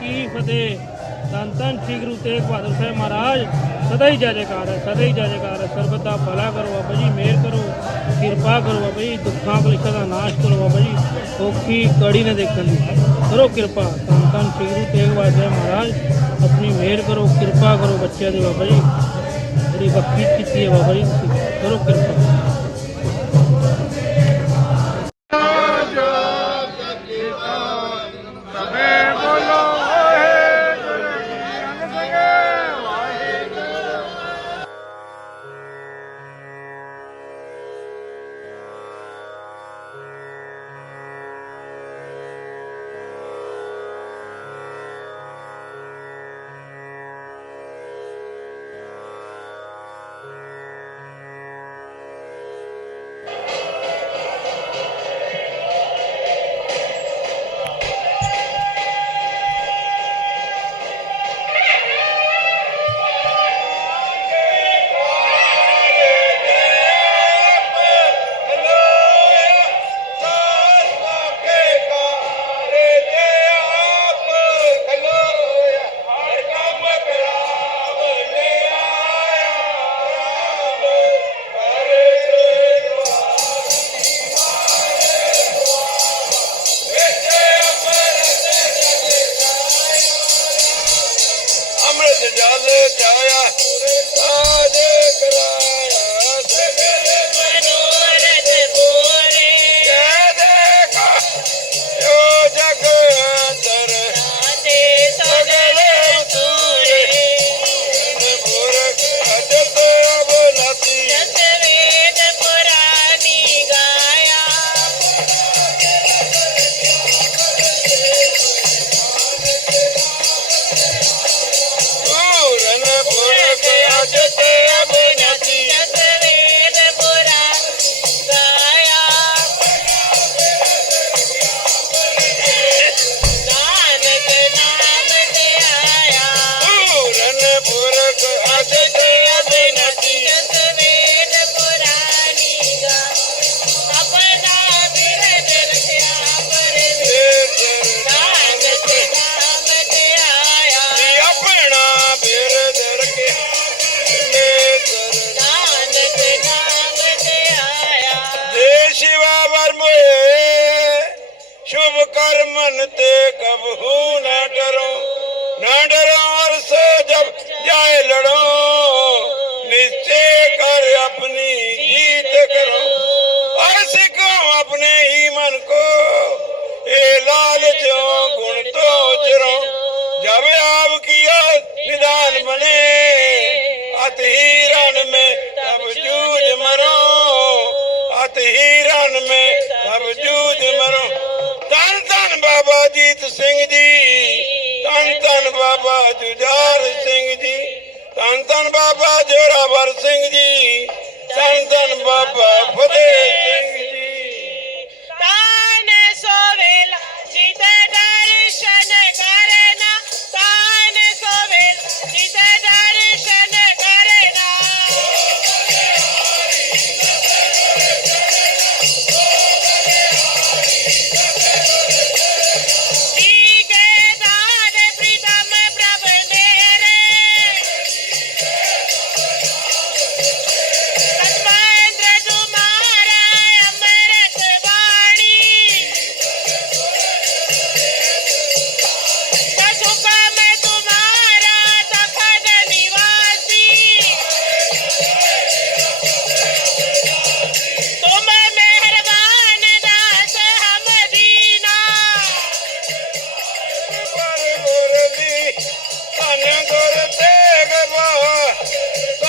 ਕੀ ਫਤਿਹ। ਧੰਨ ਧੰਨ ਸ੍ਰੀ ਗੁਰੂ ਤੇਗ ਬਹਾਦਰ ਸਾਹਿਬ ਮਹਾਰਾਜ। ਸਦਾ ਹੀ ਜੈ ਜੈਕਾਰ ਹੈ, ਸਦਾ ਹੀ ਜੈ ਜੈਕਾਰ ਹੈ। ਸਰਬਤ ਦਾ ਭਲਾ ਕਰੋ ਬਾਬਾ ਜੀ, ਮਿਹਰ ਕਰੋ, ਕਿਰਪਾ ਕਰੋ ਬਾਬਾ ਜੀ, ਦੁੱਖਾਂ, ਕਲੇਸ਼ਾਂ ਦਾ ਨਾਸ਼ ਕਰੋ ਬਾਬਾ ਜੀ। ਔਖੀ ਕੜੀ ਨਾ ਦੇਖਣ ਦੀ। ਕਰੋ ਕਿਰਪਾ। ਧੰਨ ਧੰਨ ਸ੍ਰੀ ਗੁਰੂ ਤੇਗ ਬਹਾਦਰ ਸਾਹਿਬ ਮਹਾਰਾਜ, ਆਪਣੀ ਮਿਹਰ ਕਰੋ, ਕਿਰਪਾ ਕਰੋ ਬੱਚਿਆਂ ਦੀ ਬਾਬਾ ਜੀ। ਬੜੀ ਬਖਸ਼ਿਸ਼ ਕੀਤੀ ਹੈ ਬਾਬਾ ਜੀ ਕਰੋ ਕਿਰਪਾ। ਸ਼ੁਭ ਕਰਮਨ ਤੇ ਕਬਹੂ ਨਾ ਡਰੋ ਨਾ ਡਰੋ ਔਰ ਸੋ ਜਬ ਜਾਏ ਲੜੋ। ਬਾਬਾ ਜੀਤ ਸਿੰਘ ਜੀ। ਤਨ ਤਨ ਬਾਬਾ ਜੁਝਾਰ ਸਿੰਘ ਜੀ। ਤਨ ਤਨ ਬਾਬਾ ਜੋਰਾਵਰ ਸਿੰਘ ਜੀ। ਤਨ ਤਨ ਬਾਬਾ ਫਤਿਹ Thank you.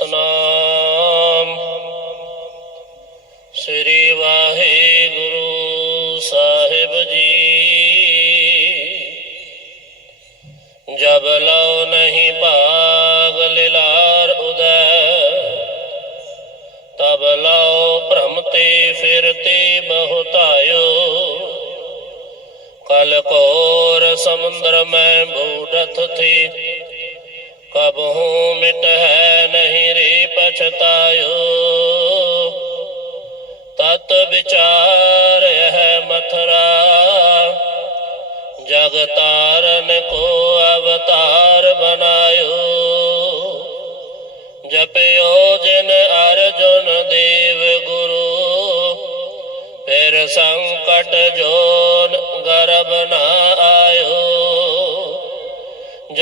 ਸਤਨਾਮ। ਸ੍ਰੀ ਵਾਹਿਗੁਰੂ ਸਾਹਿਬ ਜੀ। ਜਬ ਲਉ ਨਹੀਂ ਭਾਗ ਲਿਲਾਰ ਉਦੈ, ਤਬ ਲਉ ਭ੍ਰਮ ਤੇ ਫਿਰ ਤੇ ਬਹੁਤਾਇਓ। ਕਲ ਕੋਰ ਸਮੁੰਦਰ ਮੈਂ ਬੂਡਤ ਥੀ ਕਬਹੂ ਮਿਟ ਹੈ ਨਹੀਂ ਰੇ ਪਛਤਾਇਓ ਤਤ ਵਿਚਾਰ ਹੈ ਮਥਰਾ ਜਗਤਾਰਨ ਕੋ ਅਵਤਾਰ ਬਨਾਇਓ ਜਪਿਓ ਜਿਨ ਅਰਜੁਨ ਦੇਵ ਗੁਰੂ ਫਿਰ ਸੰਕਟ ਜੋਨ ਗਰਬ ਨਾ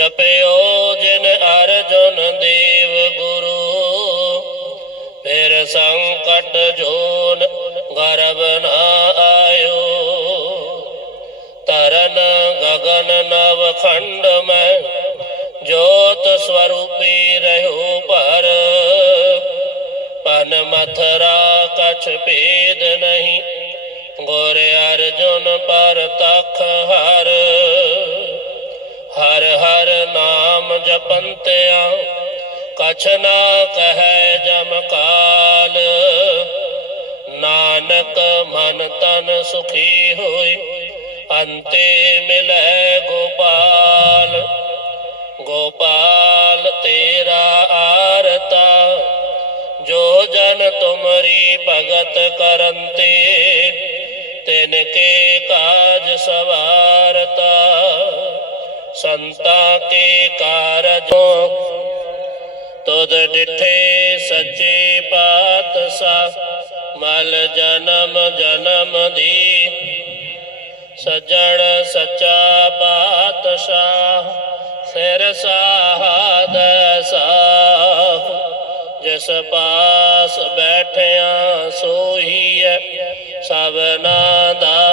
ਜਪਿਓ ਜਿਨ ਅਰਜਨ ਦੇਵ ਗੁਰੂ। ਫਿਰ ਸੰਕਟ ਜੋਨ ਗਰਬ ਨਾ ਆਇਓ। ਤਰਨ ਗਗਨ ਨਵ ਖੰਡ ਮੈਂ ਜੋਤ ਸਵਰੂਪੀ ਰਹਿਓ ਭਰ। ਪਨ ਮਥਰਾ ਕਛ ਭੇਦ ਨਹੀਂ, ਗੁਰ ਅਰਜਨ ਪਰ ਤਖ ਹਰ। ਹਰ ਹਰ ਨਾਮ ਜਪੰਤਿਆ, ਕਛ ਨਾ ਕਹੈ ਜਮ ਕਾਲ। ਨਾਨਕ ਮਨ ਤਨ ਸੁਖੀ ਹੋਏ ਅੰਤੇ ਮਿਲੈ ਗੋਪਾਲ। ਗੋਪਾਲ ਤੇਰਾ ਆਰਤਾ, ਜੋ ਜਨ ਤੁਮਰੀ ਭਗਤ ਕਰੰਤੇ, ਤਿਨ ਕੇ ਕਾਜ ਸਵਾਰਤਾ। ਸੰਤਾ ਕੇ ਕਾਰਜ ਤੁਧ ਡਿਠੇ ਸੱਚੇ ਪਾਤ ਪਾਤਸ਼ਾਹ, ਮਲ ਜਨਮ ਜਨਮ ਦੀ। ਸਜਣ ਸੱਚਾ ਪਾਤਸ਼ਾਹ, ਸਿਰ ਸਾਹਦ ਸਾਹ। ਜਿਸ ਪਾਸ ਬੈਠਿਆ ਸੋਹੀਐ ਸਭਨਾ ਦਾ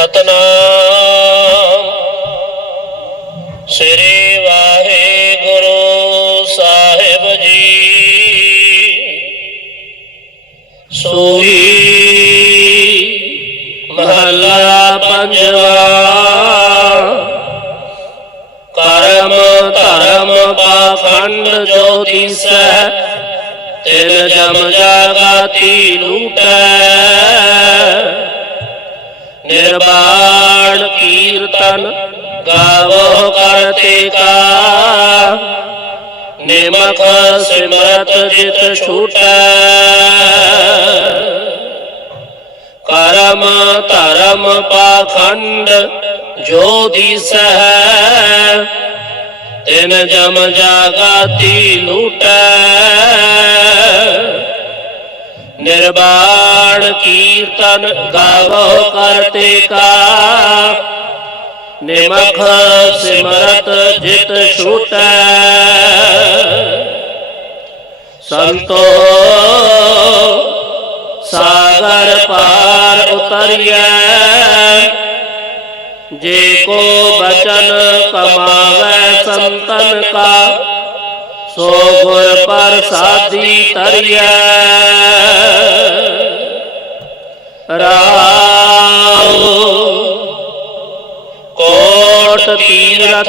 ਸਤਨਾਮ। ਸ੍ਰੀ ਵਾਹਿਗੁਰੂ ਸਾਹਿਬ ਜੀ। ਸੋਹੀ ਮਹੱਲਾ ਪੰਜਵਾ। ਕਰਮ ਧਰਮ ਪਾਖੰਡ ਜੋ ਦਿਸੈ ਤਿਨ ਜਮ ਜਾਗਾਤੀ ਲੂਟੈ। ਨਿਰਵਾਣ ਕੀਰਤਨ ਗਾਵੋ ਕਰਤੇ ਕਾ। ਨਿਮਕ ਸਿਮਰਤ ਜਿਤ ਛੂਟੈ। ਕਰਮ ਧਰਮ ਪਾਖੰਡ ਜੋ ਦਿਸੈ। ਤਿਨ ਜਮ ਜਾਗਾਤੀ ਲੂਟੈ। ਨਿਰਵਾਣ ਕੀਰਤਨ ਗਾਵੋ ਕਰਤੇ ਕਾ ਨਿਮਖ ਸਿਮਰਤ ਜਿਤ ਛੂਟੈ ਸੰਤੋ ਸਾਗਰ ਪਾਰ ਉਤਰਿਐ ਜੇ ਕੋ ਬਚਨ ਕਮਾਵੈ ਸੰਤਨ ਕਾ ਸੋ ਗੁਰ ਪ੍ਰਸਾਦੀ ਤਰਿਐ ਰਾਉ ਕੋਟ ਤੀਰਥ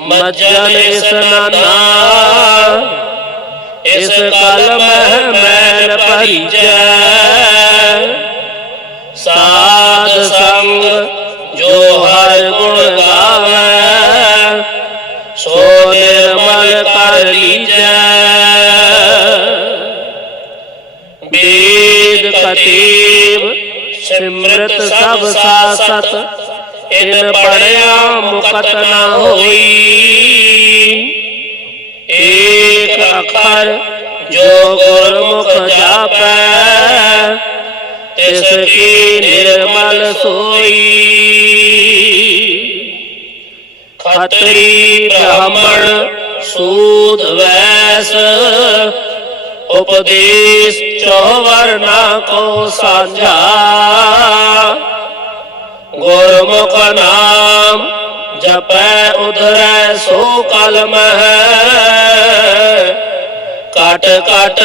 ਮੱਜਨ ਇਸਨਾਨਾ ਇਸ ਕਲ ਮਹਿ ਮੈਲ ਭਰੀਜੈ। ਸਾਧ ਸੰਗ ਜੋ ਹਰ ਗੁਣ ਗਾਵੈ, ਸੋ ਨਿਰਮਲ ਕਰ ਲੀਜੈ। ਵੇਦ ਕਤੇਬ ਸਿਮਰਤ ਸਭ ਸਾਸਤ ਇਨ ਪੜਿਆ ਮੁਕਤ ਨ ਹੋਈ। ਏਕ ਅੱਖਰ ਜੋ ਗੁਰਮੁਖ ਜਾਪੈ, ਤਿਸ ਕੀ ਨਿਰਮਲ ਸੋਈ। ਖਤਰੀ ਬ੍ਰਾਹਮਣ ਸੂਦ ਵੈਸ, ਉਪਦੇਸ਼ ਚੌਵਰਨਾ ਕੋ ਸਾਂਝਾ। ਗੁਰਮੁਖ ਨਾਮ ਜਪੈ ਉਧਰੈ ਸੋ ਕਲਮ ਹੈ ਕਟ ਕਟ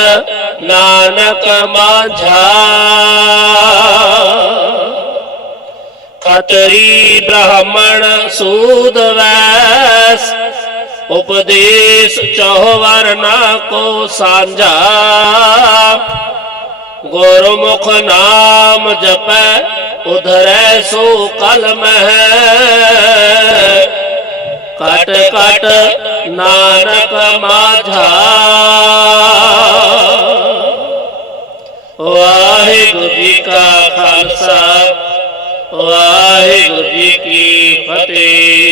ਨਾਨਕ ਮਾਝਾ। ਖਤਰੀ ਬ੍ਰਾਹਮਣ ਸੂਦ ਵੈਸ। ਉਪਦੇਸ਼ ਚੌਵਰਨਾ ਕੋ ਸਾਂਝਾ। ਗੁਰਮੁਖ ਨਾਮ ਜਪੈ, ਉਧਰੈ ਸੋ ਕਲ ਮਹਿ। ਕਟ ਕਟ ਨਾਨਕ ਮਾਝਾ। ਵਾਹਿਗੁਰੂ ਜੀ ਕਾ ਖਾਲਸਾ, ਵਾਹਿਗੁਰੂ ਜੀ ਕੀ ਫਤਿਹ।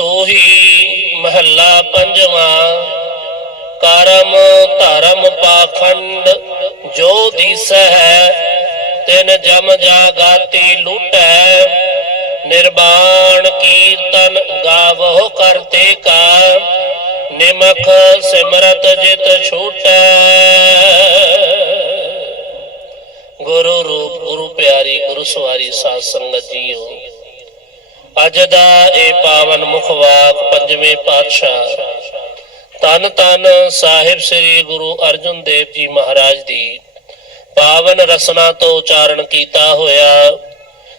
ਸੋਹੀ ਮਹੱਲਾ ਪੰਜਵਾਂ। ਕਰਮ ਧਰਮ ਪਾਖੰਡ ਜੋ ਦੀਸੈ, ਤਿਨ ਜਮ ਜਾਗਾਤੀ ਲੁਟੈ। ਨਿਰਵਾਣ ਕੀਰਤਨ ਗਾਵਹੁ ਕਰਤੇ ਕਾ, ਨਿਮਖ ਸਿਮਰਤ ਜਿਤ ਛੂਟੈ। ਗੁਰੂ ਰੂਪ, ਗੁਰੂ ਪਿਆਰੀ, ਗੁਰੂ ਸਵਾਰੀ ਸਾਧ ਸੰਗਤ ਜੀਓ। ਅੱਜ ਦਾ ਇਹ ਪਾਵਨ ਮੁਖਵਾਕ ਪੰਜਵੇਂ ਪਾਤਸ਼ਾਹ। ਤਨ ਤਨ ਸਾਹਿਬ ਸ੍ਰੀ ਗੁਰੂ ਅਰਜਨ ਦੇਵ ਜੀ ਮਹਾਰਾਜ ਦੀ। ਪਾਵਨ ਰਸਨਾ ਤੋਂ ਉਚਾਰਨ ਕੀਤਾ ਹੋਇਆ,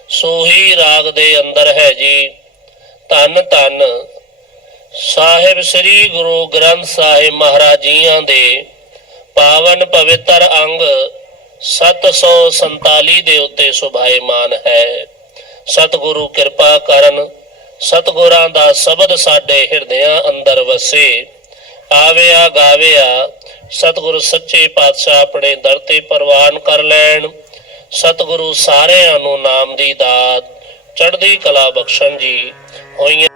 ਸੋਹੀ ਰਾਗ ਦੇ ਅੰਦਰ ਹੈ ਜੀ। ਤਨ ਤਨ ਸਾਹਿਬ ਸ੍ਰੀ ਗੁਰੂ ਗ੍ਰੰਥ ਸਾਹਿਬ ਮਹਾਰਾਜ ਜੀਆਂ ਦੇ ਪਾਵਨ ਪਵਿੱਤਰ ਅੰਗ 747 ਦੇ ਉੱਤੇ ਸੁਭਾਏਮਾਨ ਹੈ। ਸਤਿਗੁਰੂ ਕਿਰਪਾ ਕਰਨ, ਸਤਿਗੁਰਾਂ ਦਾ ਸ਼ਬਦ ਸਾਡੇ ਹਿਰਦਿਆਂ ਅੰਦਰ ਵਸੇ। ਆਵਿਆ, ਗਾਵਿਆ, ਸਤਿਗੁਰੂ ਸੱਚੇ ਪਾਤਸ਼ਾਹ ਆਪਣੇ ਦਰ ਤੇ ਪ੍ਰਵਾਨ ਕਰ ਲੈਣ। ਸਤਿਗੁਰੂ ਸਾਰਿਆਂ ਨੂੰ ਨਾਮ ਦੀ ਦਾਤ, ਚੜ੍ਹਦੀ ਕਲਾ ਬਖਸ਼ਣ ਜੀ ਹੋਈਆਂ